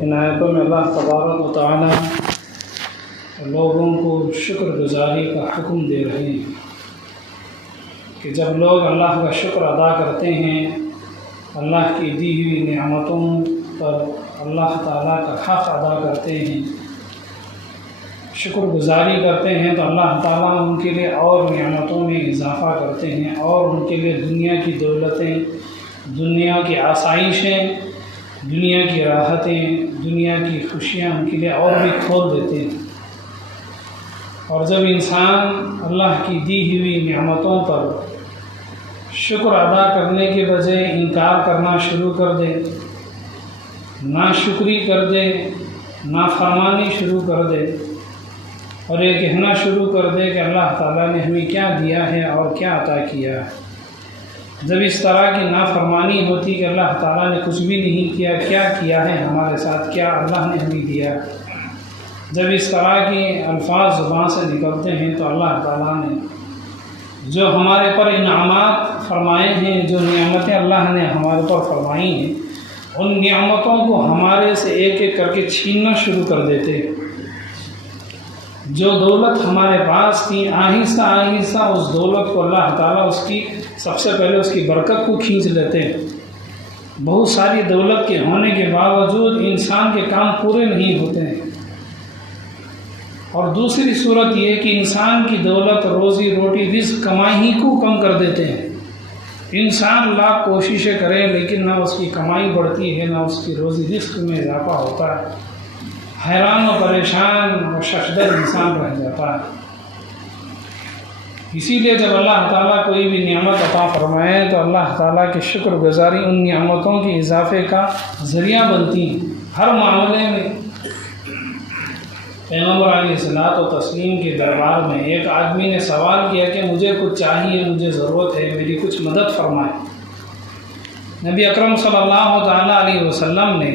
ان آیتوں میں اللہ تبارک و تعالی لوگوں کو شکر گزاری کا حکم دے رہے ہیں کہ جب لوگ اللہ کا شکر ادا کرتے ہیں، اللہ کی دی ہوئی نعمتوں پر اللہ تعالیٰ کا حق ادا کرتے ہیں، شکر گزاری کرتے ہیں، تو اللہ تعالیٰ ان کے لیے اور نعمتوں میں اضافہ کرتے ہیں اور ان کے لیے دنیا کی دولتیں، دنیا کی آسائشیں، دنیا کی راحتیں، دنیا کی خوشیاں ان کے لیے اور بھی کھول دیتے ہیں۔ اور جب انسان اللہ کی دی ہوئی نعمتوں پر شکر ادا کرنے کے بجائے انکار کرنا شروع کر دے، ناشکری کر دے، نافرمانی شروع کر دے اور یہ کہنا شروع کر دے کہ اللہ تعالیٰ نے ہمیں کیا دیا ہے اور کیا عطا کیا ہے، جب اس طرح کی نافرمانی ہوتی کہ اللہ تعالیٰ نے کچھ بھی نہیں کیا، کیا کیا ہے ہمارے ساتھ، کیا اللہ نے ہمیں دیا، جب اس طرح کے الفاظ زبان سے نکلتے ہیں تو اللہ تعالیٰ نے جو ہمارے پر انعامات فرمائے ہیں، جو نعمتیں اللہ نے ہمارے پر فرمائی ہیں، ان نعمتوں کو ہمارے سے ایک ایک کر کے چھیننا شروع کر دیتے ہیں۔ جو دولت ہمارے پاس تھی، آہستہ آہستہ اس دولت کو اللہ تعالیٰ سب سے پہلے اس کی برکت کو کھینچ لیتے ہیں۔ بہت ساری دولت کے ہونے کے باوجود انسان کے کام پورے نہیں ہوتے ہیں، اور دوسری صورت یہ کہ انسان کی دولت، روزی روٹی، رزق کمائی ہی کو کم کر دیتے ہیں۔ انسان لاکھ کوششیں کرے لیکن نہ اس کی کمائی بڑھتی ہے، نہ اس کی روزی رزق میں اضافہ ہوتا ہے، حیران و پریشان اور ششدر انسان رہ جاتا ہے۔ اسی لیے جب اللہ تعالیٰ کوئی بھی نعمت عطا فرمائے تو اللہ تعالیٰ کی شکر گزاری ان نعمتوں کے اضافے کا ذریعہ بنتی ہیں۔ ہر معاملے میں پیغمبر علیہ الصلوۃ والتسلیم کے دربار میں ایک آدمی نے سوال کیا کہ مجھے کچھ چاہیے، مجھے ضرورت ہے، میری کچھ مدد فرمائے۔ نبی اکرم صلی اللہ تعالیٰ علیہ وسلم نے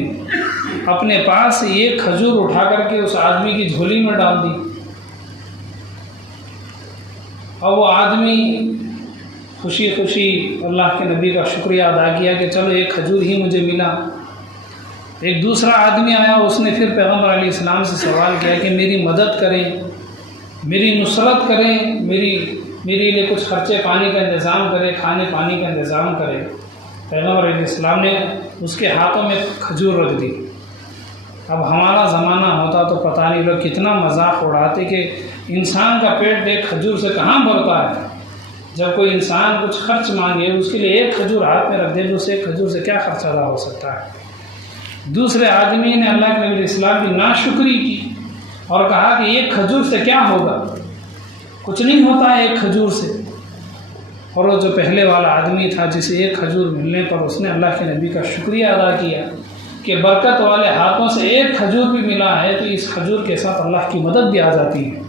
اپنے پاس سے ایک کھجور اٹھا کر کے اس آدمی کی جھولی میں ڈال دی، اور وہ آدمی خوشی خوشی اللہ کے نبی کا شکریہ ادا کیا کہ چلو ایک کھجور ہی مجھے ملا۔ ایک دوسرا آدمی آیا، اس نے پھر پیغمبر علیہ السلام سے سوال کیا کہ میری مدد کریں، میری نصرت کریں، میرے لیے کچھ خرچے پانی کا انتظام کریں، کھانے پانی کا انتظام کریں۔ پیغمبر علیہ السلام نے اس کے ہاتھوں میں کھجور رکھ دی۔ اب ہمارا زمانہ ہوتا تو پتہ نہیں لوگ کتنا مذاق اڑاتے کہ انسان کا پیٹ ایک کھجور سے کہاں بھرتا ہے۔ جب کوئی انسان کچھ خرچ مانگے، اس کے لیے ایک کھجور ہاتھ میں رکھ دے، تو اس ایک کھجور سے کیا خرچ ادا ہو سکتا ہے۔ دوسرے آدمی نے اللہ کے نبی علیہ السلام کی ناشکری کی اور کہا کہ ایک کھجور سے کیا ہوگا، کچھ نہیں ہوتا ہے ایک کھجور سے۔ اور وہ جو پہلے والا آدمی تھا جسے ایک کھجور ملنے پر اس نے اللہ کے نبی کا شکریہ ادا کیا کہ برکت والے ہاتھوں سے ایک کھجور بھی ملا ہے تو اس کھجور کے ساتھ اللہ کی مدد بھی آ جاتی ہے۔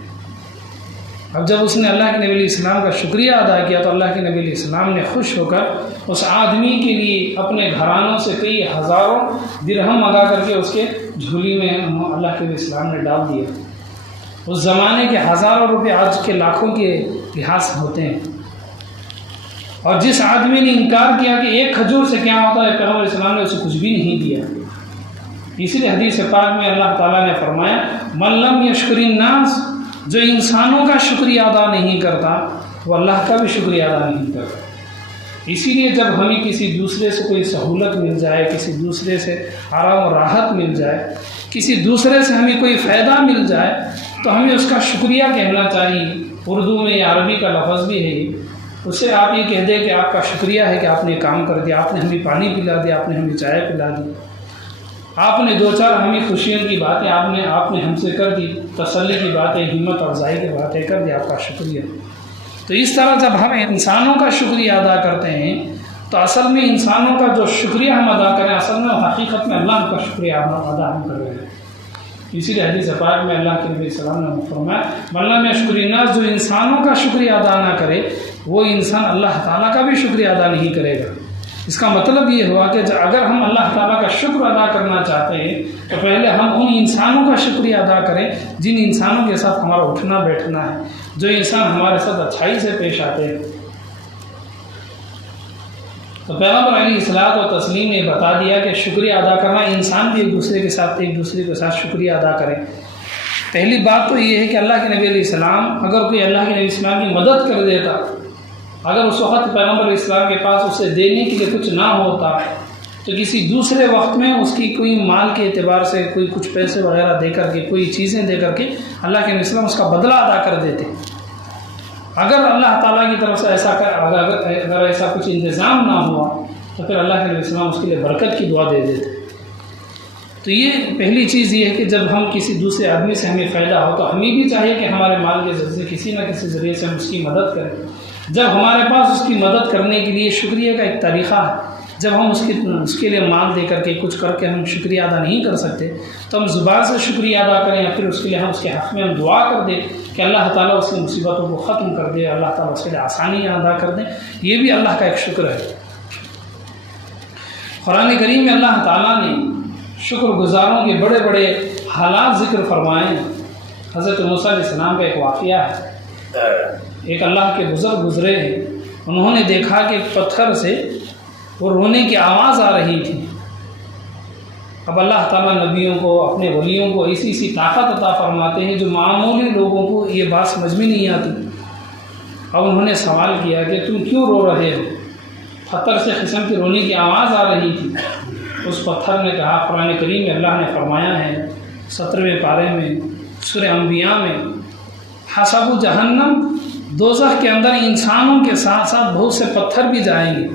اب جب اس نے اللہ کے نبی علیہ السلام کا شکریہ ادا کیا تو اللہ کے نبی علیہ السلام نے خوش ہو کر اس آدمی کے لیے اپنے گھرانوں سے کئی ہزاروں درہم ادا کر کے اس کے جھولی میں اللہ کے نبی السلام نے ڈال دیا۔ اس زمانے کے ہزاروں روپے آج کے لاکھوں کے لحاظ سے ہوتے ہیں۔ اور جس آدمی نے انکار کیا کہ ایک کھجور سے کیا ہوتا ہے، پیغمبر علیہ السلام نے اسے کچھ بھی نہیں دیا۔ اسی لیے حدیث پاک میں اللہ تعالیٰ نے فرمایا من لم یشکر الناس، جو انسانوں کا شکریہ ادا نہیں کرتا وہ اللہ کا بھی شکریہ ادا نہیں کرتا۔ اسی لیے جب ہمیں کسی دوسرے سے کوئی سہولت مل جائے، کسی دوسرے سے آرام و راحت مل جائے، کسی دوسرے سے ہمیں کوئی فائدہ مل جائے تو ہمیں اس کا شکریہ کہنا چاہیے۔ اردو میں یا عربی کا لفظ بھی ہے، اس سے آپ یہ کہہ دیں کہ آپ کا شکریہ ہے کہ آپ نے کام کر دیا، آپ نے ہمیں پانی پلا دیا، آپ نے ہمیں چائے پلا دی، آپ نے دو چار ہمیں خوشیوں کی باتیں آپ نے ہم سے کر دی، تسلی کی باتیں، ہمت افزائی کی باتیں کر دی، آپ کا شکریہ۔ تو اس طرح جب ہم انسانوں کا شکریہ ادا کرتے ہیں تو اصل میں انسانوں کا جو شکریہ ہم ادا کریں، اصل میں حقیقت میں اللہ کا شکریہ ادا ہم کر رہے ہیں۔ اسی لیے حدیث پاک میں اللہ کے نبی صلی اللہ علیہ وسلم نے فرمایا من لم یشکر الناس، جو انسانوں کا شکریہ ادا نہ کرے وہ انسان اللہ تعالیٰ کا بھی شکریہ ادا نہیں کرے گا۔ اس کا مطلب یہ ہوا کہ اگر ہم اللہ تعالیٰ کا شکر ادا کرنا چاہتے ہیں تو پہلے ہم ان انسانوں کا شکریہ ادا کریں جن انسانوں کے ساتھ ہمارا اٹھنا بیٹھنا ہے، جو انسان ہمارے ساتھ اچھائی سے پیش آتے ہیں۔ تو پیغمبر علیہ الصلوۃ والتسلیم نے بتا دیا کہ شکریہ ادا کرنا، انسان بھی ایک دوسرے کے ساتھ شکریہ ادا کریں۔ پہلی بات تو یہ ہے کہ اللہ کے نبی علیہ السلام، اگر کوئی اللہ کے نبی علیہ السلام کی مدد کر دیتا، اگر اس وقت پیغمبر علیہ السلام کے پاس اسے دینے کے لیے کچھ نہ ہوتا تو کسی دوسرے وقت میں اس کی کوئی مال کے اعتبار سے کوئی کچھ پیسے وغیرہ دے کر کے، کوئی چیزیں دے کر کے اللہ کے نبی السلام اس کا بدلہ ادا کر دیتے۔ اگر اللہ تعالیٰ کی طرف سے اگر ایسا کچھ انتظام نہ ہوا تو پھر اللہ کے نبی السلام اس کے لیے برکت کی دعا دے دیتے۔ تو یہ پہلی چیز یہ ہے کہ جب ہم کسی دوسرے آدمی سے ہمیں فائدہ ہو تو ہمیں بھی چاہیے کہ ہمارے مال کے ذریعے کسی نہ کسی ذریعے سے ہم اس کی مدد کریں۔ جب ہمارے پاس اس کی مدد کرنے کے لیے شکریہ کا ایک طریقہ ہے، جب ہم اس کے لیے مال دے کر کے کچھ کر کے ہم شکریہ ادا نہیں کر سکتے تو ہم زبان سے شکریہ ادا کریں، یا پھر اس کے لیے ہم اس کے حق میں ہم دعا کر دیں کہ اللہ تعالیٰ اس کی مصیبتوں کو ختم کر دے، اللہ تعالیٰ اس کے لیے آسانیاں ادا کر دیں۔ یہ بھی اللہ کا ایک شکر ہے۔ قرآن کریم میں اللہ تعالیٰ نے شکر گزاروں کے بڑے بڑے حالات ذکر فرمائے ہیں۔ حضرت موسیٰ علیہ السلام کا ایک واقعہ ہے۔ ایک اللہ کے بزرگ گزرے ہیں، انہوں نے دیکھا کہ پتھر سے وہ رونے کی آواز آ رہی تھی۔ اب اللہ تعالیٰ نبیوں کو، اپنے ولیوں کو ایسی طاقت عطا فرماتے ہیں جو معمولی لوگوں کو یہ بات سمجھ میں نہیں آتی۔ اب انہوں نے سوال کیا کہ تم کیوں رو رہے ہو؟ پتھر سے قسم کی رونے کی آواز آ رہی تھی۔ اس پتھر نے کہا، قرآن کریم میں اللہ نے فرمایا ہے 17ویں پارے میں سورہ انبیاء میں، حسب جہنم، دوزخ کے اندر انسانوں کے ساتھ ساتھ بہت سے پتھر بھی جائیں گے۔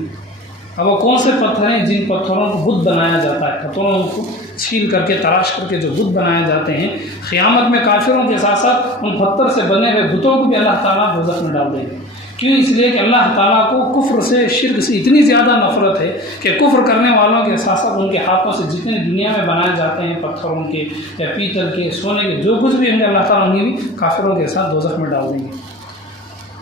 اب وہ کون سے پتھر ہیں؟ جن پتھروں کو بت بنایا جاتا ہے، پتھروں کو چھیل کر کے تراش کر کے جو بت بنائے جاتے ہیں، قیامت میں کافروں کے ساتھ ساتھ ان پتھر سے بنے ہوئے بتوں کو بھی اللہ تعالیٰ دوزخ میں ڈال دیں گے۔ کیوں؟ اس لیے کہ اللہ تعالیٰ کو کفر سے، شرک سے اتنی زیادہ نفرت ہے کہ کفر کرنے والوں کے ساتھ ساتھ ان کے ہاتھوں سے جتنے دنیا میں بنائے جاتے ہیں پتھروں کے یا پیتل کے، سونے کے، جو کچھ بھی ہوں گے اللہ تعالیٰ انہیں بھی کافروں کے ساتھ دوزخ میں ڈال دیں گے۔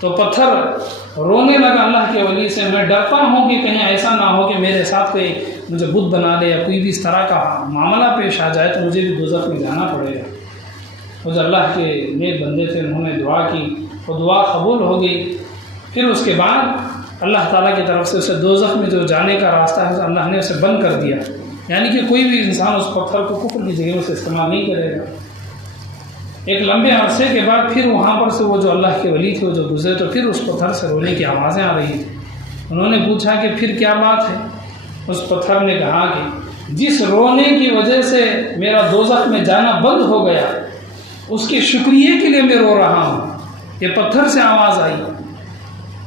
تو پتھر رونے لگا اللہ کے ولی سے، میں ڈرتا ہوں کہ کہیں ایسا نہ ہو کہ میرے ساتھ کوئی مجھے بت بنا لے یا کوئی بھی اس طرح کا معاملہ پیش آ جائے تو مجھے بھی دوزخ میں جانا پڑے گا۔ وہ جو اللہ کے نیک بندے تھے انہوں نے دعا کی، وہ دعا قبول ہو گئی۔ پھر اس کے بعد اللہ تعالیٰ کی طرف سے اسے دوزخ میں جو جانے کا راستہ ہے اللہ نے اسے بند کر دیا، یعنی کہ کوئی بھی انسان اس پتھر کو کفر کی جگہ سے استعمال نہیں کرے گا۔ ایک لمبے عرصے کے بعد پھر وہاں پر سے وہ جو اللہ کے ولی تھے وہ جو گزرے تو پھر اس پتھر سے رونے کی آوازیں آ رہی تھیں۔ انہوں نے پوچھا کہ پھر کیا بات ہے؟ اس پتھر نے کہا کہ جس رونے کی وجہ سے میرا دوزخ میں جانا بند ہو گیا اس کے شکریہ کے لیے میں رو رہا ہوں۔ یہ پتھر سے آواز آئی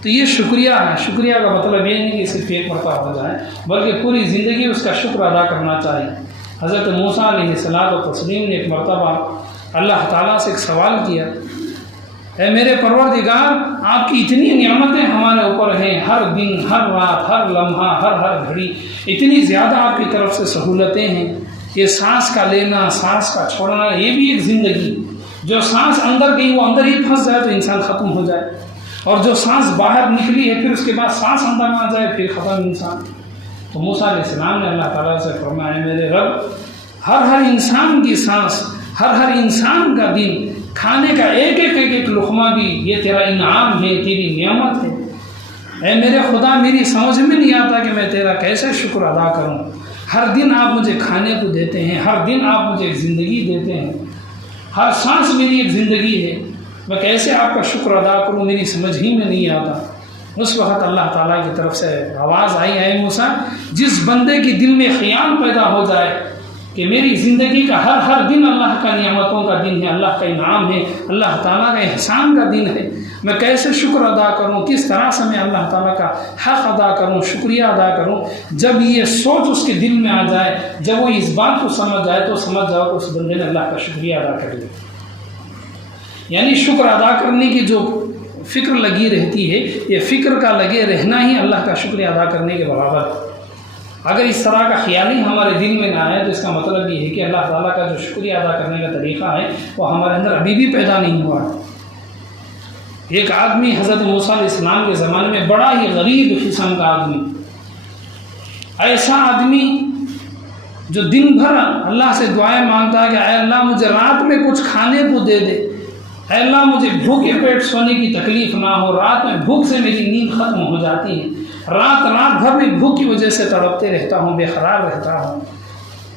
تو یہ شکریہ ہے۔ شکریہ کا مطلب یہ نہیں کہ صرف ایک مرتبہ ہو جائے بلکہ پوری زندگی اس کا شکر ادا کرنا چاہیے۔ حضرت موسیٰ علیہ الصلوۃ والتسلیم نے ایک مرتبہ اللہ تعالیٰ سے ایک سوال کیا، اے میرے پروردگار، آپ کی اتنی نعمتیں ہمارے اوپر ہیں، ہر دن، ہر رات، ہر لمحہ، ہر گھڑی اتنی زیادہ آپ کی طرف سے سہولتیں ہیں، یہ سانس کا لینا، سانس کا چھوڑنا، یہ بھی ایک زندگی۔ جو سانس اندر گئی وہ اندر ہی پھنس جائے تو انسان ختم ہو جائے، اور جو سانس باہر نکلی ہے پھر اس کے بعد سانس اندر نہ جائے پھر ختم انسان۔ تو موسیٰ علیہ السلام نے اللہ تعالیٰ سے فرمایا، میرے رب، ہر انسان کی سانس، ہر انسان کا دن، کھانے کا ایک لقمہ بھی یہ تیرا انعام ہے، تیری نعمت ہے۔ اے میرے خدا، میری سمجھ میں نہیں آتا کہ میں تیرا کیسے شکر ادا کروں۔ ہر دن آپ مجھے کھانے کو دیتے ہیں، ہر دن آپ مجھے ایک زندگی دیتے ہیں، ہر سانس میری ایک زندگی ہے، میں کیسے آپ کا شکر ادا کروں، میری سمجھ ہی میں نہیں آتا۔ اس وقت اللہ تعالیٰ کی طرف سے آواز آئی، اے موسیٰ، جس بندے کے دل میں خیال پیدا ہو جائے کہ میری زندگی کا ہر دن اللہ کا نعمتوں کا دن ہے، اللہ کا انعام ہے، اللہ تعالیٰ کا احسان کا دن ہے، میں کیسے شکر ادا کروں، کس طرح سے میں اللہ تعالیٰ کا حق ادا کروں، شکریہ ادا کروں۔ جب یہ سوچ اس کے دل میں آ جائے، جب وہ اس بات کو سمجھ جائے تو سمجھ جاؤ کہ اس بندے نے اللہ کا شکریہ ادا کر لیا۔ یعنی شکر ادا کرنے کی جو فکر لگی رہتی ہے، یہ فکر کا لگے رہنا ہی اللہ کا شکریہ ادا کرنے کے برابر ہے۔ اگر اس طرح کا خیال ہی ہمارے دل میں نہ آئے تو اس کا مطلب یہ ہے کہ اللہ تعالیٰ کا جو شکریہ ادا کرنے کا طریقہ ہے وہ ہمارے اندر ابھی بھی پیدا نہیں ہوا ہے۔ ایک آدمی حضرت موسیٰ علیہ السلام کے زمانے میں بڑا ہی غریب قسم کا آدمی، ایسا آدمی جو دن بھر اللہ سے دعائیں مانگتا ہے کہ اے اللہ مجھے رات میں کچھ کھانے کو دے دے، اے اللہ مجھے بھوکے پیٹ سونے کی تکلیف نہ ہو، رات میں بھوک سے میری نیند ختم ہو جاتی ہے، رات بھر میں بھوک کی وجہ سے تڑپتے رہتا ہوں، بے قرار رہتا ہوں۔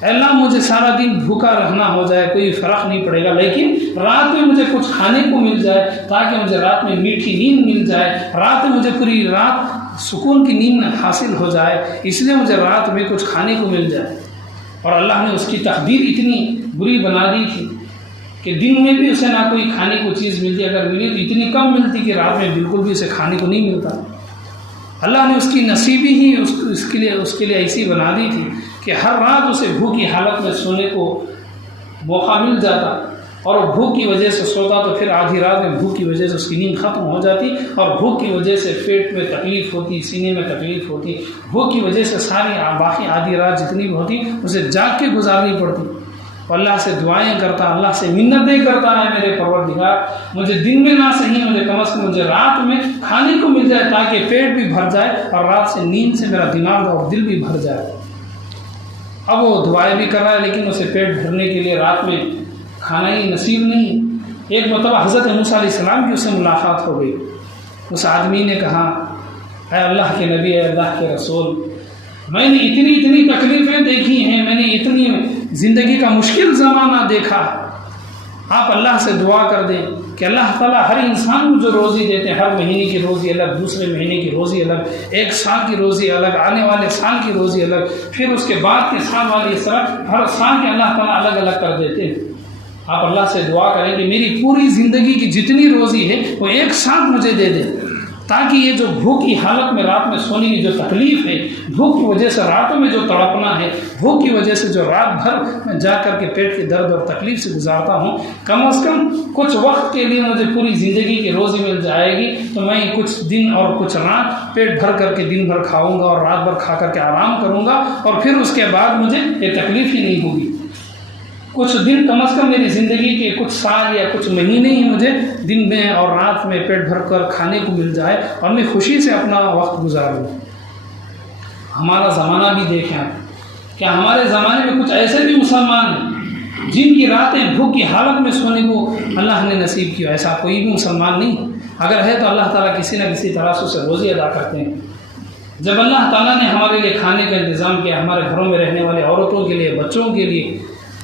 اے اللہ مجھے سارا دن بھوکا رہنا ہو جائے، کوئی فرق نہیں پڑے گا، لیکن رات میں مجھے کچھ کھانے کو مل جائے تاکہ مجھے رات میں میٹھی نیند مل جائے، رات میں مجھے پوری رات سکون کی نیند حاصل ہو جائے، اس لیے مجھے رات میں کچھ کھانے کو مل جائے۔ اور اللہ نے اس کی تقدیر اتنی بری بنا دی تھی کہ دن میں بھی اسے نہ کوئی کھانے کو چیز ملتی، اگر ملی تو اتنی کم ملتی کہ رات میں بالکل بھی اسے کھانے کو نہیں ملتا۔ اللہ نے اس کی نصیبی ہی اس کے لیے ایسی بنا دی تھی کہ ہر رات اسے بھوک کی حالت میں سونے کو موقع مل جاتا، اور بھوک کی وجہ سے سوتا تو پھر آدھی رات میں بھوک کی وجہ سے اس کی نیند ختم ہو جاتی، اور بھوک کی وجہ سے پیٹ میں تکلیف ہوتی، سینے میں تکلیف ہوتی، بھوک کی وجہ سے ساری باقی آدھی رات جتنی بھی ہوتی اسے جاگ کے گزارنی پڑتی۔ اللہ سے دعائیں کرتا، اللہ سے منتیں کرتا ہے، میرے پروردگار مجھے دن میں نہ صحیح، مجھے کم از کم مجھے رات میں کھانے کو مل جائے تاکہ پیٹ بھی بھر جائے اور رات سے نیند سے میرا دماغ اور دل بھی بھر جائے۔ اب وہ دعائیں بھی کر رہا ہے لیکن اسے پیٹ بھرنے کے لیے رات میں کھانا ہی نصیب نہیں۔ ایک مرتبہ حضرت موسیٰ علیہ السلام کی اس سے ملاقات ہو گئی۔ اس آدمی نے کہا، اے اللہ کے نبی، اے اللہ کے رسول، میں نے اتنی تکلیفیں دیکھی ہیں، میں نے اتنی زندگی کا مشکل زمانہ دیکھا، آپ اللہ سے دعا کر دیں کہ اللہ تعالیٰ ہر انسان کو جو روزی دیتے ہیں، ہر مہینے کی روزی الگ، دوسرے مہینے کی روزی الگ، ایک سال کی روزی الگ، آنے والے سال کی روزی الگ، پھر اس کے بعد کے سال والی، اس طرح ہر سال کے اللہ تعالیٰ الگ الگ کر دیتے ہیں۔ آپ اللہ سے دعا کریں کہ میری پوری زندگی کی جتنی روزی ہے وہ ایک ساتھ مجھے دے دیں، تاکہ یہ جو بھوک کی حالت میں رات میں سونے کی جو تکلیف ہے، بھوک کی وجہ سے راتوں میں جو تڑپنا ہے، بھوک کی وجہ سے جو رات بھر میں جا کر کے پیٹ کے درد اور تکلیف سے گزارتا ہوں، کم از کم کچھ وقت کے لیے مجھے پوری زندگی کی روزی مل جائے گی تو میں کچھ دن اور کچھ رات پیٹ بھر کر کے دن بھر کھاؤں گا اور رات بھر کھا کر کے آرام کروں گا، اور پھر اس کے بعد مجھے یہ تکلیف ہی نہیں ہوگی۔ کچھ دن کم از کم میری زندگی کے کچھ سال یا کچھ مہینے ہی مجھے دن میں اور رات میں پیٹ بھر کر کھانے کو مل جائے اور میں خوشی سے اپنا وقت گزاروں۔ ہمارا زمانہ بھی دیکھیں کہ ہمارے زمانے میں کچھ ایسے بھی مسلمان ہیں جن کی راتیں بھوک کی حالت میں سونے کو اللہ نے نصیب کیا، ایسا کوئی بھی مسلمان نہیں، اگر ہے تو اللہ تعالیٰ کسی نہ کسی طرح سے اسے روزی ادا کرتے ہیں۔ جب اللہ تعالیٰ نے ہمارے لیے کھانے کا انتظام کیا، ہمارے گھروں میں رہنے والے عورتوں کے لیے، بچوں کے لیے،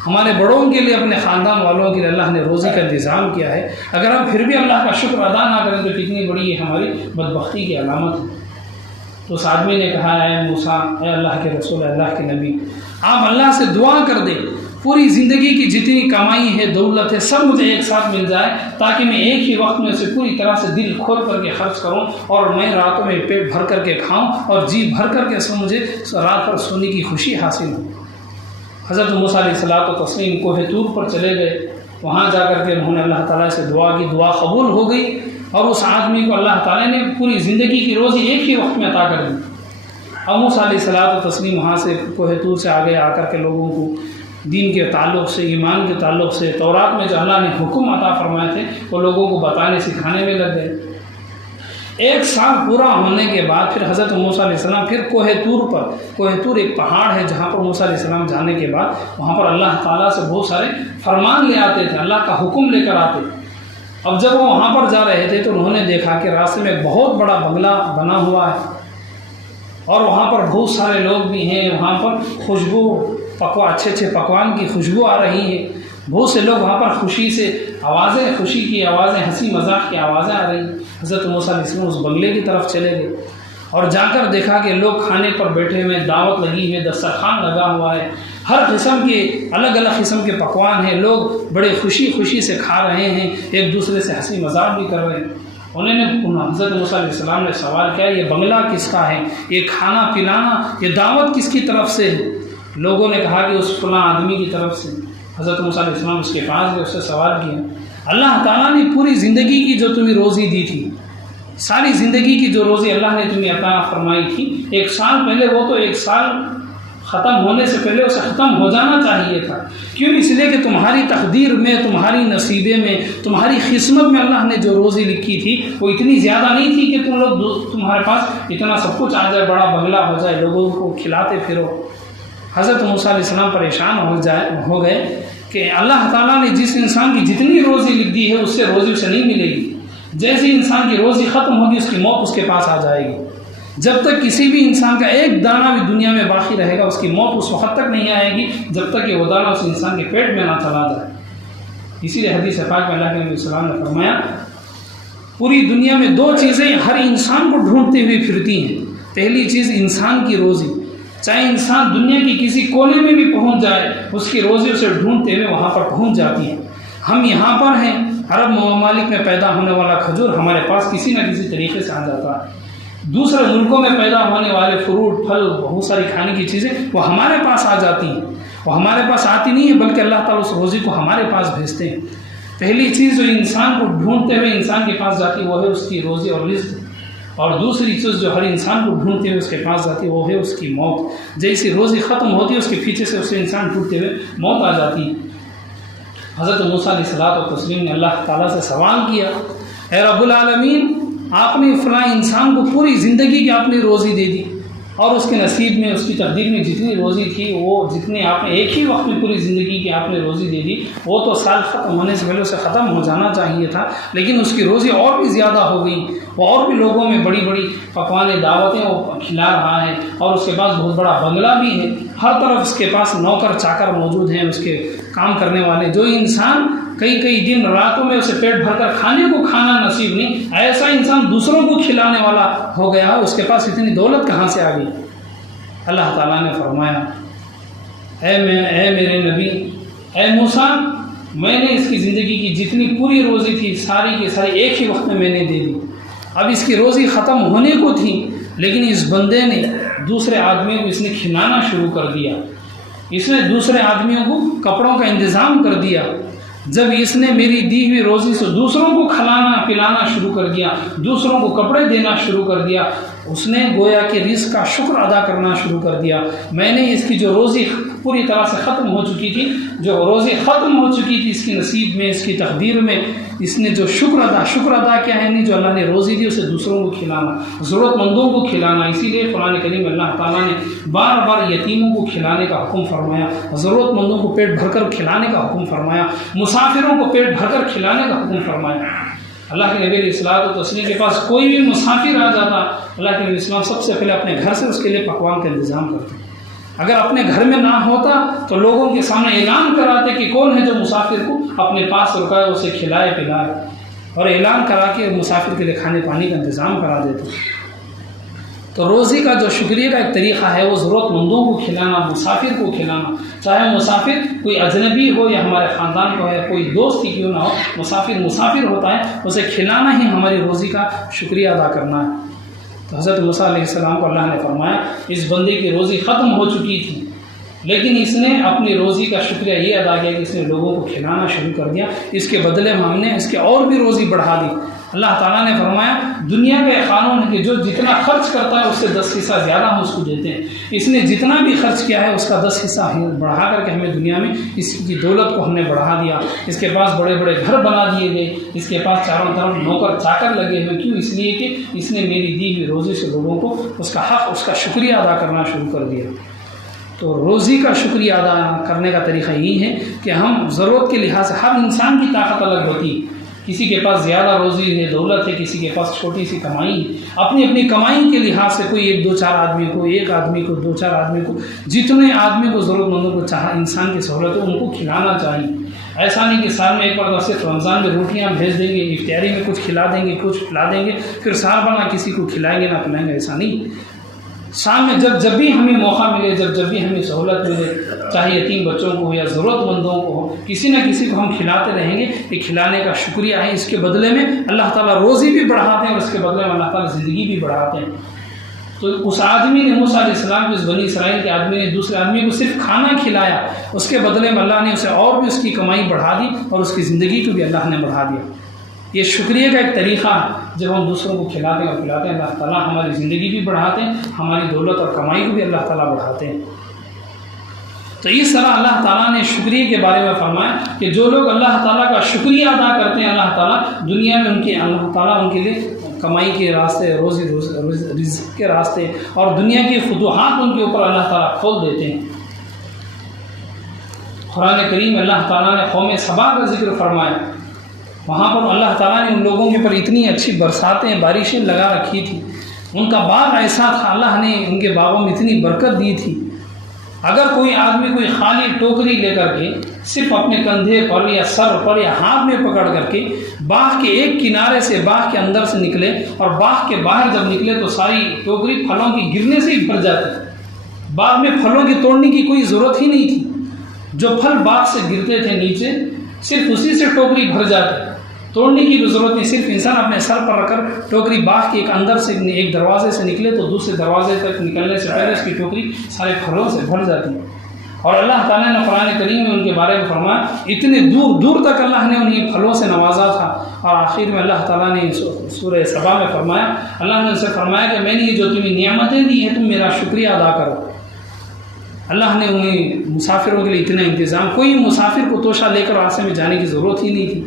ہمارے بڑوں کے لیے، اپنے خاندان والوں کے لیے اللہ نے روزی کا انتظام کیا ہے، اگر ہم پھر بھی اللہ کا شکر ادا نہ کریں تو کتنی بڑی یہ ہماری بدبختی کی علامت ہے۔ تو اس آدمی نے کہا، اے موسیٰ، اے اللہ کے رسول، اے اللہ کے نبی، آپ اللہ سے دعا کر دیں پوری زندگی کی جتنی کمائی ہے، دولت ہے، سب مجھے ایک ساتھ مل جائے تاکہ میں ایک ہی وقت میں اسے پوری طرح سے دل کھول کر کے خرچ کروں اور میں راتوں میں پیٹ بھر کر کے کھاؤں اور جی بھر کر کے مجھے رات بھر سونے کی خوشی حاصل ہو۔ حضرت موسیٰ علیہ الصلوۃ والتسلیم کوہ طور پر چلے گئے، وہاں جا کر کے انہوں نے اللہ تعالیٰ سے دعا کی، دعا قبول ہو گئی اور اس آدمی کو اللہ تعالیٰ نے پوری زندگی کی روزی ایک ہی وقت میں عطا کر دی۔ اب موسیٰ علیہ الصلوۃ والتسلیم وہاں سے کوہ طور سے آگے آ کر کے لوگوں کو دین کے تعلق سے، ایمان کے تعلق سے، تورات میں جو اللہ نے حکم عطا فرمائے تھے وہ لوگوں کو بتانے سکھانے میں لگ گئے۔ ایک سال پورا ہونے کے بعد پھر حضرت موسیٰ علیہ السلام پھر کوہ طور پر، کوہ طور ایک پہاڑ ہے جہاں پر موسیٰ علیہ السلام جانے کے بعد وہاں پر اللہ تعالیٰ سے بہت سارے فرمان لے آتے تھے، اللہ کا حکم لے کر آتے۔ اب جب وہ وہاں پر جا رہے تھے تو انہوں نے دیکھا کہ راستے میں ایک بہت بڑا بنگلہ بنا ہوا ہے اور وہاں پر بہت سارے لوگ بھی ہیں، وہاں پر اچھے اچھے پکوان کی خوشبو آ رہی ہے، بہت سے لوگ وہاں پر خوشی سے آوازیں، خوشی کی آوازیں، ہنسی مذاق کی آوازیں آ رہی ہیں۔ حضرت موسیٰ علیہ السلام اس بنگلے کی طرف چلے گئے اور جا کر دیکھا کہ لوگ کھانے پر بیٹھے ہوئے، دعوت لگی ہے، دسترخوان لگا ہوا ہے، ہر قسم کے الگ الگ قسم کے پکوان ہیں، لوگ بڑے خوشی سے کھا رہے ہیں، ایک دوسرے سے ہنسی مذاق بھی کر رہے ہیں۔ انہوں نے حضرت موسیٰ علیہ السلام نے سوال کیا، یہ بنگلہ کس کا ہے، یہ کھانا پلانا، یہ دعوت کس کی طرف سے ہے؟ لوگوں نے کہا کہ اس فلاں آدمی کی طرف سے۔ حضرت موسیٰ علیہ السلام اس کے پاس گئے، اس سے سوال کیا، اللہ تعالیٰ نے پوری زندگی کی جو تمہیں روزی دی تھی، ساری زندگی کی جو روزی اللہ نے تمہیں عطا فرمائی تھی، ایک سال پہلے، وہ تو ایک سال ختم ہونے سے پہلے اسے ختم ہو جانا چاہیے تھا، کیوں؟ اس لیے کہ تمہاری تقدیر میں، تمہاری نصیبے میں، تمہاری قسمت میں اللہ نے جو روزی لکھی تھی وہ اتنی زیادہ نہیں تھی کہ تمہارے پاس اتنا سب کچھ آ جائے، بڑا بنگلہ ہو جائے، لوگوں کو کھلاتے پھرو۔ حضرت موسیٰ علیہ السلام پریشان ہو گئے کہ اللہ تعالیٰ نے جس انسان کی جتنی روزی لکھ دی ہے اس سے روزی اسے نہیں ملے گی، جیسے انسان کی روزی ختم ہوگی اس کی موت اس کے پاس آ جائے گی۔ جب تک کسی بھی انسان کا ایک دانہ بھی دنیا میں باقی رہے گا، اس کی موت اس وقت تک نہیں آئے گی جب تک کہ وہ دانہ اس انسان کے پیٹ میں نہ چلا جائے۔ اسی لیے حدیث پاک میں اللہ کے نبی صلی اللہ علیہ وسلم نے فرمایا پوری دنیا میں دو چیزیں ہر انسان کو ڈھونڈتے ہوئے پھرتی ہیں۔ پہلی چیز انسان کی روزی، چاہے انسان دنیا کی کسی کونے میں بھی پہنچ جائے، اس کی روزی اسے ڈھونڈتے ہوئے وہاں پر پہنچ جاتی ہے۔ ہم یہاں پر ہیں، عرب ممالک میں پیدا ہونے والا کھجور ہمارے پاس کسی نہ کسی طریقے سے آ جاتا ہے۔ دوسرے ملکوں میں پیدا ہونے والے فروٹ، پھل، بہت ساری کھانے کی چیزیں وہ ہمارے پاس آ جاتی ہیں۔ وہ ہمارے پاس آتی نہیں ہے بلکہ اللہ تعالیٰ اس روزی کو ہمارے پاس بھیجتے ہیں۔ پہلی چیز جو انسان کو ڈھونڈتے ہوئے انسان کے پاس جاتی ہے وہ ہے اس کی روزی اور رزق، اور دوسری چیز جو ہر انسان کو ڈھونڈتے ہوئے اس کے پاس جاتی ہے وہ ہے اس کی موت۔ جیسی روزی ختم ہوتی ہے اس کے پیچھے سے اسے انسان ڈھونڈتے ہوئے موت آ جاتی ہے۔ حضرت موسیٰ علیہ الصلوۃ والتسلیم نے اللہ تعالیٰ سے سوال کیا، اے رب العالمین، آپ نے فلاں انسان کو پوری زندگی کی آپ نے روزی دے دی، اور اس کے نصیب میں اس کی تقدیر میں جتنی روزی تھی وہ جتنے آپ نے ایک ہی وقت میں پوری زندگی کی آپ نے روزی دے دی، وہ تو سال ختم ہونے سے پہلے اسے ختم ہو جانا چاہیے تھا، لیکن اس کی روزی اور بھی زیادہ ہو گئی۔ وہ اور بھی لوگوں میں بڑی بڑی پکوان دعوتیں وہ کھلا رہا ہے، اور اس کے پاس بہت بڑا بنگلہ بھی ہے، ہر طرف اس کے پاس نوکر چاکر موجود ہیں، اس کے کام کرنے والے۔ جو انسان کئی دن راتوں میں اسے پیٹ بھر کر کھانے کو کھانا نصیب نہیں، ایسا انسان دوسروں کو کھلانے والا ہو گیا، اس کے پاس اتنی دولت کہاں سے آ گئی؟ اللہ تعالیٰ نے فرمایا، اے میرے نبی، اے موسیٰ، میں نے اس کی زندگی کی جتنی پوری روزی تھی ساری کی ساری ایک ہی وقت میں نے دے دی۔ اب اس کی روزی ختم ہونے کو تھی، لیکن اس بندے نے دوسرے آدمیوں کو اس نے کھلانا شروع کر دیا، اس نے دوسرے آدمیوں کو کپڑوں کا انتظام کر دیا۔ جب اس نے میری دی ہوئی روزی سے دوسروں کو کھلانا پلانا شروع کر دیا، دوسروں کو کپڑے دینا شروع کر دیا، اس نے گویا کہ رزق کا شکر ادا کرنا شروع کر دیا۔ میں نے اس کی جو روزی پوری طرح سے ختم ہو چکی تھی، جو روزی ختم ہو چکی تھی اس کی نصیب میں، اس کی تقدیر میں، اس نے جو شکر ادا کیا ہے، نہیں جو اللہ نے روزی دی اسے دوسروں کو کھلانا، ضرورت مندوں کو کھلانا۔ اسی لیے قرآن کریم اللہ تعالیٰ نے بار بار یتیموں کو کھلانے کا حکم فرمایا، ضرورت مندوں کو پیٹ بھر کر کھلانے کا حکم فرمایا، مسافروں کو پیٹ بھر کر کھلانے کا حکم فرمایا۔ اللہ کے نبی علیہ الصلوۃ والتسلیم کے پاس کوئی بھی مسافر آ جاتا، اللہ کے نبی اسلام سب سے پہلے اپنے گھر سے اس کے لیے پکوان کا انتظام کرتے۔ اگر اپنے گھر میں نہ ہوتا تو لوگوں کے سامنے اعلان کراتے کہ کون ہے جو مسافر کو اپنے پاس رکائے، اسے کھلائے پلائے، اور اعلان کرا کے مسافر کے لیے کھانے پانی کا انتظام کرا دیتے۔ تو روزی کا جو شکریہ کا ایک طریقہ ہے وہ ضرورت مندوں کو کھلانا، مسافر کو کھلانا، چاہے مسافر کوئی اجنبی ہو یا ہمارے خاندان کو ہے، کوئی دوست ہی کیوں نہ ہو، مسافر ہوتا ہے، اسے کھلانا ہی ہماری روزی کا شکریہ ادا کرنا ہے۔ تو حضرت موسیٰ علیہ السلام کو اللہ نے فرمایا اس بندے کی روزی ختم ہو چکی تھی، لیکن اس نے اپنی روزی کا شکریہ یہ ادا کیا کہ اس نے لوگوں کو کھلانا شروع کر دیا، اس کے بدلے میں ہم نے اس کے اور بھی روزی بڑھا دی۔ اللہ تعالیٰ نے فرمایا دنیا کا ایک قانون ہے کہ جو جتنا خرچ کرتا ہے اس سے 10 حصہ زیادہ ہم اس کو دیتے ہیں۔ اس نے جتنا بھی خرچ کیا ہے اس کا 10 حصہ بڑھا کر کے ہمیں دنیا میں اس کی دولت کو ہم نے بڑھا دیا۔ اس کے پاس بڑے بڑے گھر بنا دیے گئے، اس کے پاس چاروں طرف نوکر چاکر لگے ہوئے، کیوں؟ اس لیے کہ اس نے میری دی ہوئی روزی سے لوگوں کو اس کا حق، اس کا شکریہ ادا کرنا شروع کر دیا۔ تو روزی کا شکریہ ادا کرنے کا طریقہ یہی ہے کہ ہم ضرورت کے لحاظ سے، ہر انسان کی طاقت الگ ہوتی ہے، کسی کے پاس زیادہ روزی ہے، دولت ہے، کسی کے پاس چھوٹی سی کمائی ہے، اپنی اپنی کمائی کے لحاظ سے کوئی ایک دو چار آدمی کو، ایک آدمی کو، دو چار آدمی کو، جتنے آدمی کو ضرورت مندوں کو چاہا انسان کی سہولت ہے ان کو کھلانا چاہیے۔ ایسا نہیں کہ سال میں ایک بار صرف رمضان میں روٹیاں بھیج دیں گے، افطاری میں کچھ کھلا دیں گے، کچھ کھلا دیں گے، پھر سال بھر نہ کسی کو کھلائیں گے نہ پلائیں گے، ایسا نہیں۔ شام میں جب بھی ہمیں موقع ملے، جب بھی ہمیں سہولت ملے، چاہے یتیم بچوں کو ہو یا ضرورت مندوں کو ہو، کسی نہ کسی کو ہم کھلاتے رہیں گے۔ یہ کھلانے کا شکریہ ہے، اس کے بدلے میں اللہ تعالیٰ روزی بھی بڑھاتے ہیں اور اس کے بدلے میں اللہ تعالیٰ زندگی بھی بڑھاتے ہیں۔ تو اس آدمی نے، موسیٰ علیہ السلام کو، اس بنی اسرائیل کے آدمی نے دوسرے آدمی کو صرف کھانا کھلایا، اس کے بدلے میں اللہ نے اسے اور بھی اس کی کمائی بڑھا دی اور اس کی زندگی کو بھی اللہ نے بڑھا دیا۔ یہ شکریہ کا ایک طریقہ ہے، جب ہم دوسروں کو کھلاتے ہیں اور پلاتے ہیں اللہ تعالیٰ ہماری زندگی بھی بڑھاتے ہیں، ہماری دولت اور کمائی کو بھی اللہ تعالیٰ بڑھاتے ہیں۔ تو اس طرح اللہ تعالیٰ نے شکریہ کے بارے میں فرمایا کہ جو لوگ اللہ تعالیٰ کا شکریہ ادا کرتے ہیں، اللہ تعالیٰ دنیا میں اللہ تعالیٰ ان کے لیے کمائی کے راستے، روزی رزق کے راستے اور دنیا کی فتوحات ان کے اوپر اللہ تعالیٰ کھول دیتے ہیں۔ قرآن کریم اللہ تعالیٰ نے قوم سبا کا ذکر فرمایا، وہاں پر اللہ تعالیٰ نے ان لوگوں کے اوپر اتنی اچھی برساتیں، بارشیں لگا رکھی تھی، ان کا باغ ایسا تھا، اللہ نے ان کے باغوں میں اتنی برکت دی تھی، اگر کوئی آدمی کوئی خالی ٹوکری لے کر کے صرف اپنے کندھے پر یا سر پر یا ہاتھ میں پکڑ کر کے باغ کے ایک کنارے سے باغ کے اندر سے نکلے اور باغ کے باہر جب نکلے تو ساری ٹوکری پھلوں کی گرنے سے ہی بھر جاتی، باغ میں پھلوں کی توڑنے کی کوئی ضرورت ہی نہیں تھی، جو پھل باغ سے گرتے تھے نیچے صرف اسی سے ٹوکری بھر جاتی، توڑنے کی بھی ضرورت نہیں، صرف انسان اپنے سر پر رکھ کر ٹوکری باغ کے ایک اندر سے ایک دروازے سے نکلے تو دوسرے دروازے تک نکلنے سے پہلے اس کی ٹوکری سارے پھلوں سے بھر جاتی ہے۔ اور اللہ تعالیٰ نے قرآن کریم میں ان کے بارے میں فرمایا اتنے دور دور تک اللہ نے انہیں پھلوں سے نوازا تھا، اور آخر میں اللہ تعالیٰ نے سورہ سبا میں فرمایا، اللہ نے ان سے فرمایا کہ میں نے یہ جو تمہیں نعمتیں دی ہیں تم میرا شکریہ ادا کرو۔ اللہ نے انہیں مسافروں کے لیے اتنا انتظام، کوئی مسافر کو توشہ لے کر راستے میں جانے کی ضرورت ہی نہیں تھی،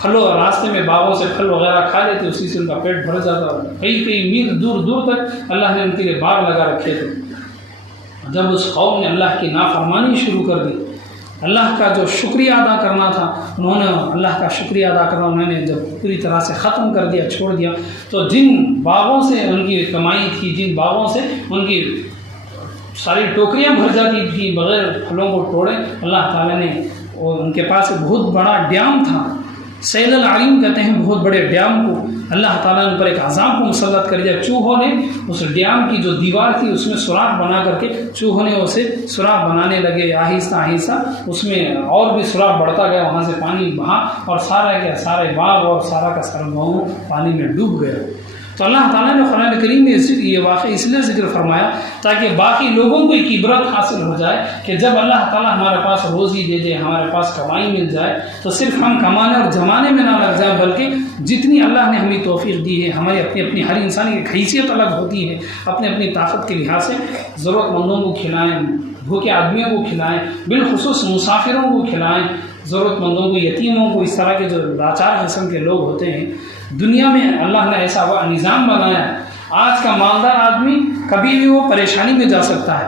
پھلوں راستے میں باغوں سے پھل وغیرہ کھا لیتے، اسی سے ان کا پیٹ بھر جاتا، کئی میل دور دور تک اللہ نے ان کے لیے باغ لگا رکھے تھے۔ جب اس قوم نے اللہ کی نافرمانی شروع کر دی، اللہ کا جو شکریہ ادا کرنا تھا انہوں نے اللہ کا شکریہ ادا کرنا انہوں نے جب پوری طرح سے ختم کر دیا، چھوڑ دیا، تو جن باغوں سے ان کی کمائی تھی، جن باغوں سے ان کی ساری ٹوکریاں بھر جاتی تھی بغیر پھلوں کو توڑے، اللہ تعالیٰ نے ان کے پاس بہت بڑا ڈیم تھا، سیل العلیم کہتے ہیں بہت بڑے ڈیم کو، اللہ تعالیٰ نے ان پر ایک عذاب کو مسلط کر دیا۔ چوہوں نے اس ڈیم کی جو دیوار تھی اس میں سوراخ بنا کر کے چوہوں نے اسے سوراخ بنانے لگے، آہستہ آہستہ اس میں اور بھی سوراخ بڑھتا گیا، وہاں سے پانی بہا اور سارے باغ اور سارا کا سارا گاؤں پانی میں ڈوب گیا۔ تو اللہ تعالیٰ نے قرآن کریم میں یہ واقعہ اس لیے ذکر فرمایا تاکہ باقی لوگوں کو ایک عبرت حاصل ہو جائے کہ جب اللہ تعالیٰ ہمارے پاس روزی دے دے، ہمارے پاس کمائی مل جائے، تو صرف ہم کمانے اور جمانے میں نہ لگ جائیں، بلکہ جتنی اللہ نے ہمیں توفیق دی ہے، ہماری اپنی ہر انسان کی حیثیت الگ ہوتی ہے، اپنی طاقت کے لحاظ سے ضرورت مندوں کو کھلائیں، بھوکے آدمیوں کو کھلائیں، بالخصوص مسافروں کو کھلائیں، ضرورت مندوں کو، یتیموں کو، اس طرح کے جو لاچار قسم کے لوگ ہوتے ہیں۔ دنیا میں اللہ نے ایسا نظام بنایا، آج کا مالدار آدمی کبھی بھی وہ پریشانی میں جا سکتا ہے،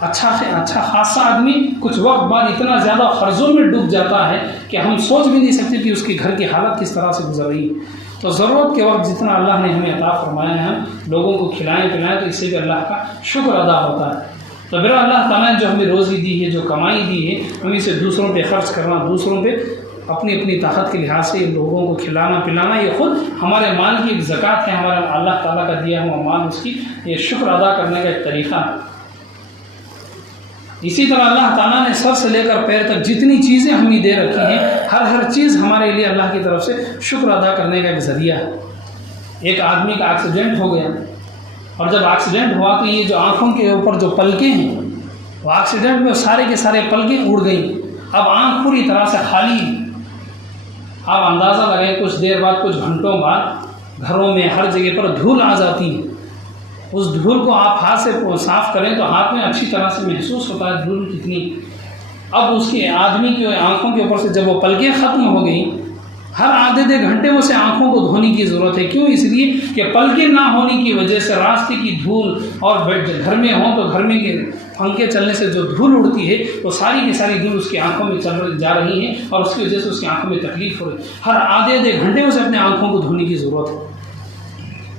اچھا خاصا آدمی کچھ وقت بعد اتنا زیادہ قرضوں میں ڈوب جاتا ہے کہ ہم سوچ بھی نہیں سکتے کہ اس کے گھر کی حالت کس طرح سے گزر رہی ہے۔ تو ضرورت کے وقت جتنا اللہ نے ہمیں عطا فرمایا ہے ہم لوگوں کو کھلائیں پلائیں تو اس سے بھی اللہ کا شکر ادا ہوتا ہے۔ تو میرا اللہ تعالیٰ نے جو ہمیں روزی دی ہے، جو کمائی دی ہے، ہم اسے دوسروں پہ خرچ کرنا، دوسروں پہ اپنی طاقت کے لحاظ سے لوگوں کو کھلانا پلانا، یہ خود ہمارے مال کی ایک زکوٰۃ ہے، ہمارا اللہ تعالیٰ کا دیا ہوا مال، اس کی یہ شکر ادا کرنے کا ایک طریقہ ہے۔ اسی طرح اللہ تعالیٰ نے سر سے لے کر پیر تک جتنی چیزیں ہمیں دے رکھی ہیں، ہر چیز ہمارے لیے اللہ کی طرف سے شکر ادا کرنے کا ایک ذریعہ ہے۔ ایک آدمی کا ایکسیڈنٹ ہو گیا، اور جب ایکسیڈنٹ ہوا تو یہ جو آنکھوں کے اوپر جو پلکیں ہیں، وہ ایکسیڈنٹ میں سارے کے سارے پلکیں اڑ گئیں، اب آنکھ پوری طرح سے خالی ہے۔ آپ اندازہ لگائیں کچھ دیر بعد، کچھ گھنٹوں بعد گھروں میں ہر جگہ پر دھول آ جاتی ہے، اس دھول کو آپ ہاتھ سے صاف کریں تو ہاتھ میں اچھی طرح سے محسوس ہوتا ہے دھول کتنی۔ اب اس کے آدمی کی آنکھوں کے اوپر سے جب وہ پلکیں ختم ہو گئیں، ہر آدھے گھنٹے اسے آنکھوں کو دھونے کی ضرورت ہے۔ کیوں؟ اس لیے کہ پلکیں نہ ہونے کی وجہ سے راستے کی دھول، اور گھر میں ہوں تو گھر میں پنکھے چلنے سے جو دھول اڑتی ہے وہ ساری کی ساری دھول اس کی آنکھوں میں جا رہی ہے، اور اس کی وجہ سے اس کی آنکھوں میں تکلیف ہو رہی ہے۔ ہر آدھے گھنٹے اسے اپنے آنکھوں کو دھونے کی ضرورت ہے۔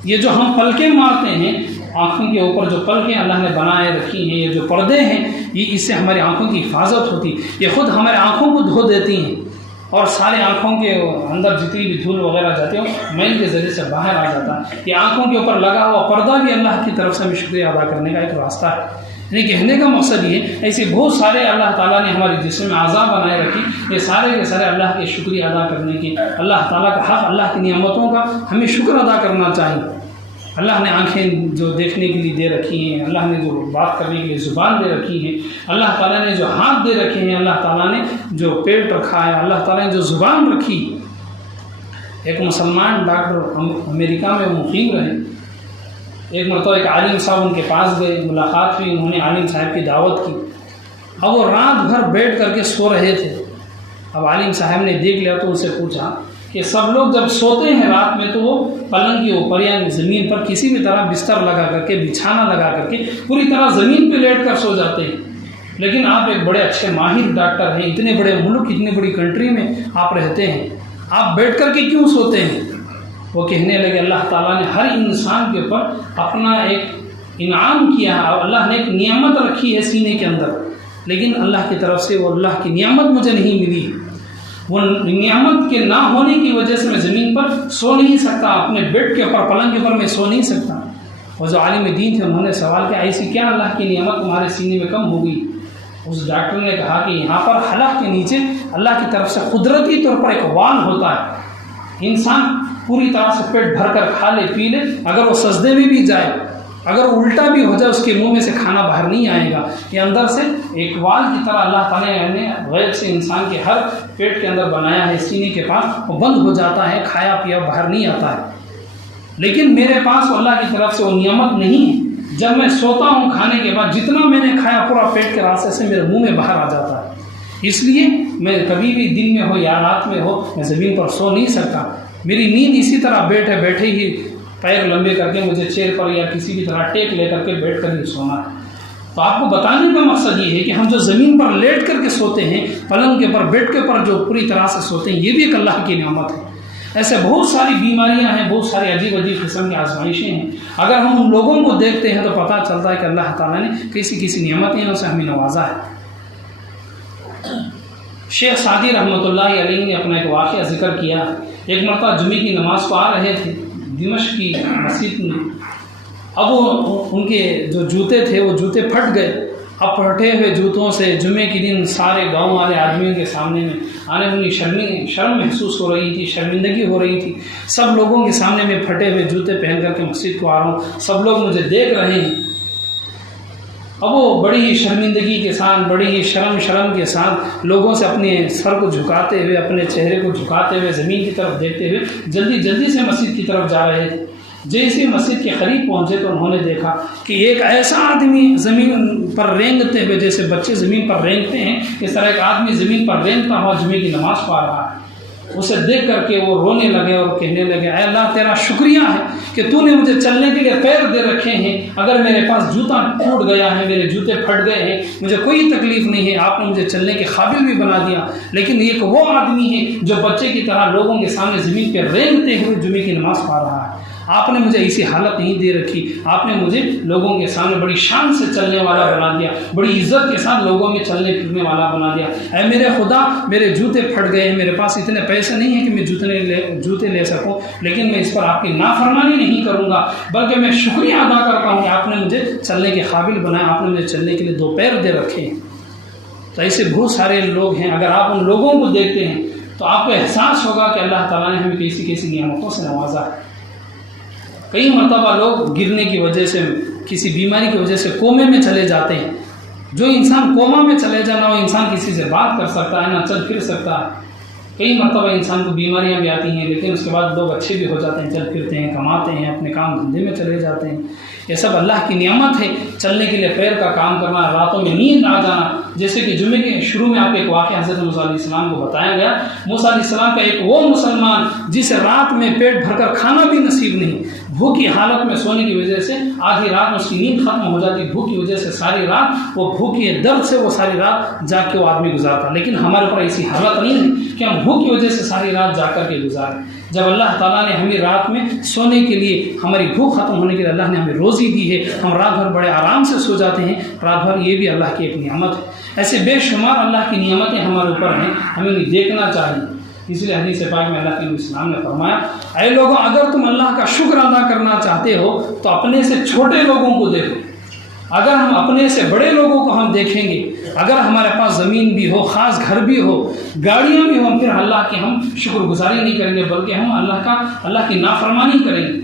یہ جو ہم پلکیں مارتے ہیں، آنکھوں کے اوپر جو پلکیں اللہ نے بنائے رکھی ہیں، یہ جو پردے ہیں، یہ اس سے ہماری آنکھوں کی حفاظت ہوتی ہے، یہ خود ہمارے آنکھوں کو دھو دیتی ہیں، اور سارے آنکھوں کے اندر جتنی بھی دھول وغیرہ جاتے ہو میل کے ذریعے سے باہر آ جاتا ہے۔ یہ آنکھوں کے اوپر لگا ہوا پردہ بھی اللہ کی طرف سے ہمیں شکریہ ادا کرنے کا ایک راستہ ہے۔ یعنی کہنے کا مقصد یہ ہے، ایسے بہت سارے اللہ تعالیٰ نے ہمارے جسم میں اعضاء بنائے رکھی، یہ سارے کے سارے اللہ کے شکریہ ادا کرنے کی، اللہ تعالیٰ کا حق، اللہ کی نعمتوں کا ہمیں شکر ادا کرنا چاہیے۔ اللہ نے آنکھیں جو دیکھنے کے لیے دے رکھی ہیں، اللہ نے جو بات کرنے کے لیے زبان دے رکھی ہے، اللہ تعالیٰ نے جو ہاتھ دے رکھے ہیں، اللہ تعالیٰ نے جو پیٹ رکھا ہے، اللہ تعالیٰ نے جو زبان رکھی۔ ایک مسلمان ڈاکٹر امریکہ میں مقیم رہے، ایک مرتبہ ایک عالم صاحب ان کے پاس گئے، ملاقات ہوئی، انہوں نے عالم صاحب کی دعوت کی۔ اب وہ رات بھر بیٹھ کر کے سو رہے تھے۔ اب عالم صاحب نے دیکھ لیا تو ان سے پوچھا کہ سب لوگ جب سوتے ہیں رات میں تو وہ پلنگ کے اوپر یا زمین پر کسی بھی طرح بستر لگا کر کے، بچھانا لگا کر کے پوری طرح زمین پہ لیٹ کر سو جاتے ہیں، لیکن آپ ایک بڑے اچھے ماہر ڈاکٹر ہیں، اتنے بڑے ملک، اتنی بڑی کنٹری میں آپ رہتے ہیں، آپ بیٹھ کر کے کیوں سوتے ہیں؟ وہ کہنے لگے اللہ تعالیٰ نے ہر انسان کے اوپر اپنا ایک انعام کیا ہے اور اللہ نے ایک نعمت رکھی ہے سینے کے اندر، لیکن اللہ کی طرف سے وہ اللہ کی نعمت مجھے نہیں ملی۔ وہ نعمت کے نہ ہونے کی وجہ سے میں زمین پر سو نہیں سکتا، اپنے بیڈ کے اوپر پلنگ کے اوپر میں سو نہیں سکتا۔ اور جو عالم دین تھے انہوں نے سوال کیا ایسی کیا اللہ کی نعمت تمہارے سینے میں کم ہو گئی؟ اس ڈاکٹر نے کہا کہ یہاں پر حلق کے نیچے اللہ کی طرف سے قدرتی طور پر ایک وال ہوتا ہے، انسان پوری طرح سے پیٹ بھر کر کھا لے پی لے، اگر وہ سجدے میں بھی جائے، اگر وہ الٹا بھی ہو جائے اس کے منہ میں سے کھانا باہر نہیں آئے گا۔ یہ اندر سے ایک وال کی طرح اللہ تعالیٰ نے غیب سے انسان کے ہر پیٹ کے اندر بنایا ہے، سینے کے پاس وہ بند ہو جاتا ہے، کھایا پیا باہر نہیں آتا ہے۔ لیکن میرے پاس اللہ کی طرف سے وہ نعمت نہیں ہے، جب میں سوتا ہوں کھانے کے بعد جتنا میں نے کھایا پورا پیٹ کے راستے سے میرے منہ میں باہر آ جاتا ہے۔ اس لیے میں کبھی بھی دن میں ہو یا رات میں ہو میں زمین پر سو نہیں سکتا۔ میری نیند اسی طرح بیٹھے ہی پیر لمبے کر کے مجھے چیئر پر یا کسی بھی طرح ٹیک لے کر کے بیٹھ کر ہی سونا ہے۔ تو آپ کو بتانے کا مقصد یہ ہے کہ ہم جو زمین پر لیٹ کر کے سوتے ہیں، پلنگ کے پر بیڈ کے پر جو پوری طرح سے سوتے ہیں، یہ بھی ایک اللہ کی نعمت ہے۔ ایسے بہت ساری بیماریاں ہیں، بہت ساری عجیب قسم کی آزمائشیں ہیں، اگر ہم ان لوگوں کو دیکھتے ہیں تو پتہ چلتا ہے کہ اللہ تعالیٰ نے کسی نعمتیں سے ہمیں نوازا ہے۔ شیخ سعدی رحمۃ اللہ علیہ نے اپنا ایک واقعہ ذکر کیا۔ ایک مرتبہ جمعے کی نماز کو آ رہے تھے دمشق کی مسجد میں، اب وہ ان کے جو جوتے تھے وہ جوتے پھٹ گئے۔ اب پھٹے ہوئے جوتوں سے جمعے کے دن سارے گاؤں والے آدمیوں کے سامنے میں آنے میں شرم محسوس ہو رہی تھی، شرمندگی ہو رہی تھی۔ سب لوگوں کے سامنے میں پھٹے ہوئے جوتے پہن کر کے مسجد کو آ رہا ہوں، سب لوگ مجھے دیکھ رہے ہیں۔ اب وہ بڑی ہی شرمندگی کے ساتھ، بڑی ہی شرم کے ساتھ لوگوں سے اپنے سر کو جھکاتے ہوئے، اپنے چہرے کو جھکاتے ہوئے، زمین کی طرف دیکھتے ہوئے جلدی سے مسجد کی طرف جا رہے تھے۔ جیسے مسجد کے قریب پہنچے تو انہوں نے دیکھا کہ ایک ایسا آدمی زمین پر رینگتے ہوئے، جیسے بچے زمین پر رینگتے ہیں اس طرح ایک آدمی زمین پر رینگتا ہوا جمعے کی نماز پڑھ رہا ہے۔ اسے دیکھ کر کے وہ رونے لگے اور کہنے لگے اے اللہ تیرا شکریہ ہے کہ تو نے مجھے چلنے کے لیے پیر دے رکھے ہیں، اگر میرے پاس جوتا ٹوٹ گیا ہے، میرے جوتے پھٹ گئے ہیں، مجھے کوئی تکلیف نہیں ہے، آپ نے مجھے چلنے کے قابل بھی بنا دیا۔ لیکن ایک وہ آدمی ہے جو بچے کی طرح لوگوں کے سامنے زمین پہ رینگتے ہوئے جمعے کی نماز پڑھ رہا ہے، آپ نے مجھے ایسی حالت نہیں دے رکھی، آپ نے مجھے لوگوں کے سامنے بڑی شان سے چلنے والا بنا دیا، بڑی عزت کے ساتھ لوگوں میں چلنے پھرنے والا بنا دیا۔ اے میرے خدا، میرے جوتے پھٹ گئے ہیں، میرے پاس اتنے پیسے نہیں ہیں کہ میں جوتے لے سکوں، لیکن میں اس پر آپ کی نافرمانی نہیں کروں گا، بلکہ میں شکریہ ادا کرتا ہوں کہ آپ نے مجھے چلنے کے قابل بنایا، آپ نے مجھے چلنے کے لیے 2 پیر دے رکھے ہیں۔ تو ایسے بہت سارے لوگ ہیں، اگر آپ ان لوگوں کو دیکھتے ہیں تو آپ کو احساس ہوگا کہ اللہ تعالیٰ نے ہمیں کیسی نعمتوں سے نوازا ہے۔ کئی مرتبہ لوگ گرنے کی وجہ سے، کسی بیماری کی وجہ سے کومے میں چلے جاتے ہیں۔ جو انسان کوما میں چلے جانا، وہ انسان کسی سے بات کر سکتا ہے، نہ چل پھر سکتا ہے۔ کئی مرتبہ انسان کو بیماریاں بھی آتی ہیں، لیکن اس کے بعد لوگ اچھے بھی ہو جاتے ہیں، چل پھرتے ہیں، کماتے ہیں، اپنے کام دھندے میں چلے جاتے ہیں۔ یہ سب اللہ کی نعمت ہے۔ چلنے کے لیے پیر کا کام کرنا، راتوں میں نیند آ جانا، جیسے کہ جمعے کے شروع میں آپ کو ایک واقعہ حضرت موسیٰ علیہ السلام کو بتایا گیا۔ موسیٰ علیہ السلام کا ایک وہ مسلمان جسے رات میں پیٹ بھر کر کھانا بھی نصیب نہیں، بھوک کی حالت میں سونے کی وجہ سے آدھی رات میں اس کی نیند ختم ہو جاتی، بھوک کی وجہ سے ساری رات وہ بھوکی درد سے وہ ساری رات جاگ کے وہ آدمی گزارتا۔ لیکن ہمارے اوپر ایسی حالت نہیں ہے کہ ہم بھوک کی وجہ سے ساری رات جاگ کر کے گزاریں۔ جب اللہ تعالیٰ نے ہمیں رات میں سونے کے لیے، ہماری بھوک ختم ہونے کے لیے اللہ نے ہمیں روزی دی ہے، ہم رات بھر بڑے آرام سے سو جاتے ہیں رات بھر، یہ بھی اللہ کی ایک نعمت ہے۔ ایسے بے شمار اللہ کی نعمتیں ہمارے اوپر ہیں، ہمیں انہیں دیکھنا چاہیے۔ اس لیے حدیث پاک میں اللہ کے نبی اسلام نے فرمایا اے لوگوں، اگر تم اللہ کا شکر ادا کرنا چاہتے ہو تو اپنے سے چھوٹے لوگوں کو دیکھو۔ اگر ہم اپنے سے بڑے لوگوں کو ہم دیکھیں گے، اگر ہمارے پاس زمین بھی ہو، خاص گھر بھی ہو، گاڑیاں بھی ہوں، پھر اللہ کی ہم شکر گزاری نہیں کریں گے، بلکہ ہم اللہ کی نافرمانی کریں گے۔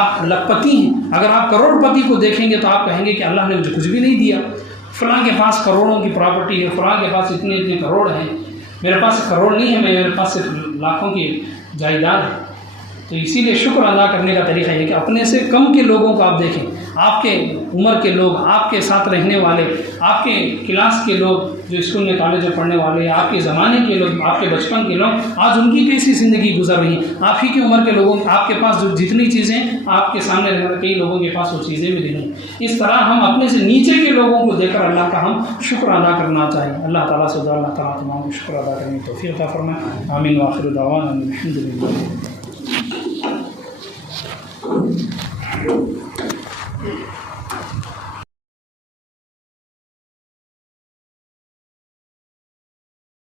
آپ لکھپتی ہیں، اگر آپ کروڑ پتی کو دیکھیں گے تو آپ کہیں گے کہ اللہ نے مجھے کچھ بھی نہیں دیا، فلاں کے پاس کروڑوں کی پراپرٹی ہے، فلاں کے پاس اتنے کروڑ ہیں، میرے پاس کروڑ نہیں ہے، میرے پاس صرف لاکھوں کی جائیداد ہے۔ تو اسی لیے شکر ادا کرنے کا طریقہ یہ کہ اپنے سے کم کے لوگوں کو آپ دیکھیں، آپ کے عمر کے لوگ، آپ کے ساتھ رہنے والے، آپ کے کلاس کے لوگ جو اسکول میں کالج میں پڑھنے والے، آپ کے زمانے کے لوگ، آپ کے بچپن کے لوگ، آج ان کی کیسی زندگی گزر رہی ہیں، آپ ہی کی عمر کے لوگوں، آپ کے پاس جو جتنی چیزیں آپ کے سامنے رہنے والے کئی لوگوں کے پاس وہ چیزیں بھی نہیں۔ اس طرح ہم اپنے سے نیچے کے لوگوں کو دیکھ کر اللہ کا ہم شکر ادا کرنا چاہیے۔ اللہ تعالیٰ سے اللہ تعالیٰ تمام کو شکر ادا کرنے کی توفیق عطا فرمائے۔ آمین۔ وآخر دعوانا الحمد للہ۔ ہے.